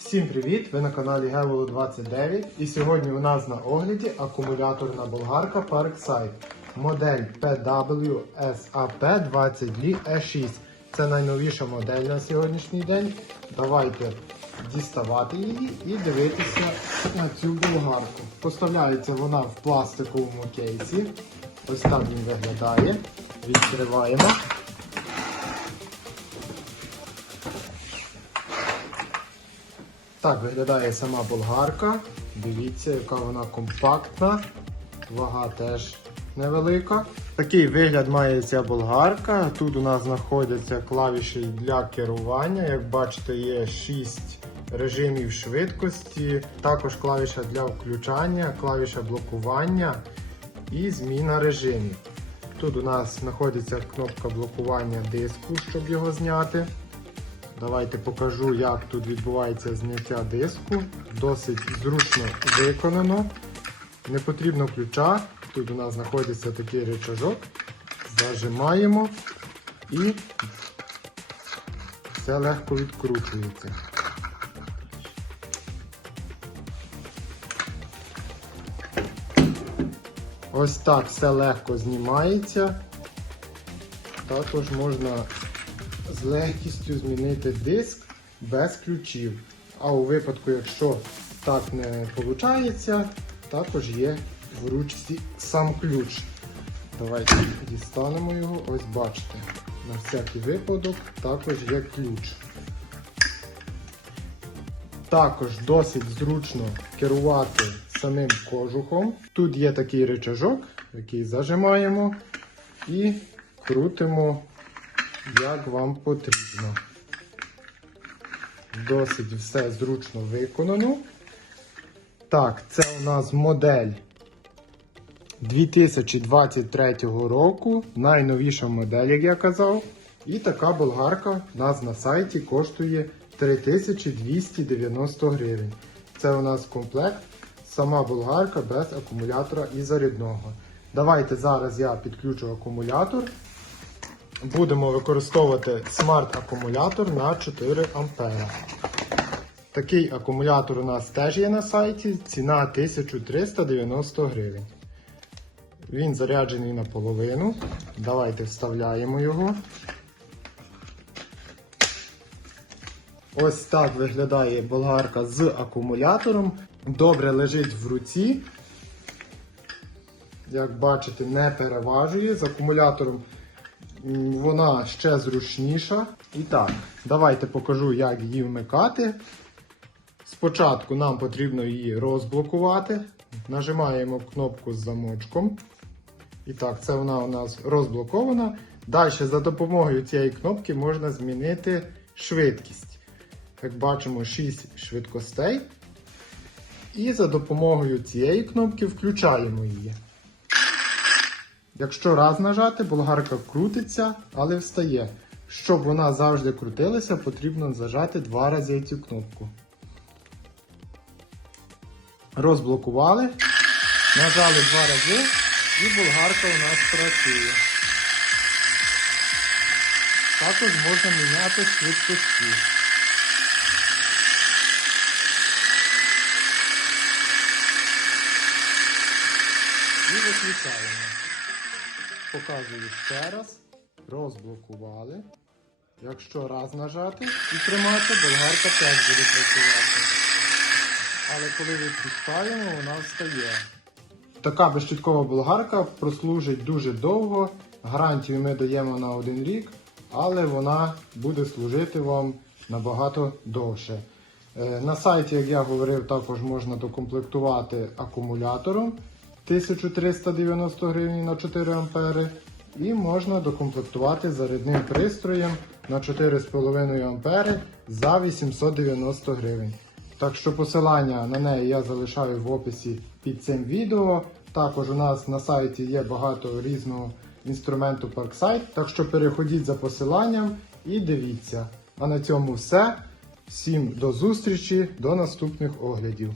Всім привіт! Ви на каналі Геволо 29 і сьогодні у нас на огляді акумуляторна болгарка Parkside модель PWSAP22E6. Це найновіша модель на сьогоднішній день. Давайте діставати її і дивитися на цю болгарку. Поставляється вона в пластиковому кейсі. Ось так він виглядає. Відкриваємо. Так виглядає сама болгарка. Дивіться, яка вона компактна. Вага теж невелика. Такий вигляд має ця болгарка. Тут у нас знаходяться клавіші для керування. Як бачите, є 6 режимів швидкості, також клавіша для включання, клавіша блокування і зміна режимів. Тут у нас знаходиться кнопка блокування диску, щоб його зняти. Давайте покажу, як тут відбувається зняття диску. Досить зручно виконано. Не потрібно ключа. Тут у нас знаходиться такий рычажок. Зажимаємо і все легко відкручується. Ось так все легко знімається. Також можна з легкістю змінити диск без ключів. А у випадку, якщо так не виходить, також є в ручці сам ключ. Давайте дістанемо його, ось бачите. На всякий випадок також є ключ. Також досить зручно керувати самим кожухом. Тут є такий рычажок, який зажимаємо і крутимо як вам потрібно. Досить все зручно виконано. Так, це у нас модель 2023 року. Найновіша модель, як я казав. І така болгарка у нас на сайті коштує 3290 гривень. Це у нас комплект. Сама болгарка без акумулятора і зарядного. Давайте зараз я підключу акумулятор будемо використовувати смарт-акумулятор на 4 А. Такий акумулятор у нас теж є на сайті, ціна 1390 гривень. Він заряджений наполовину. Давайте вставляємо його. Ось так виглядає болгарка з акумулятором. Добре лежить в руці. Як бачите, не переважує. З акумулятором вона ще зручніша. І так, давайте покажу, як її вмикати. Спочатку нам потрібно її розблокувати. Нажимаємо кнопку з замочком. І так, це вона у нас розблокована. Далі за допомогою цієї кнопки можна змінити швидкість. Як бачимо, 6 швидкостей. І за допомогою цієї кнопки включаємо її. Якщо раз нажати, болгарка крутиться, але встає. Щоб вона завжди крутилася, потрібно зажати два рази цю кнопку. Розблокували, нажали два рази і болгарка у нас працює. Також можна міняти швидкості. І виключаємо. Показую ще раз. Розблокували. Якщо раз нажати і тримати, болгарка теж буде працювати. Але коли відпускаємо, вона встає. Така безщиткова болгарка прослужить дуже довго. Гарантію ми даємо на один рік, але вона буде служити вам набагато довше. Е, На сайті, як я говорив, також можна докомплектувати акумулятором 1390 гривень на 4 ампери. І можна докомплектувати зарядним пристроєм на 4,5 ампери за 890 гривень. Так що посилання на неї я залишаю в описі під цим відео. Також у нас на сайті є багато різного інструменту Parkside, так що переходіть за посиланням і дивіться. А на цьому все. Всім до зустрічі, до наступних оглядів.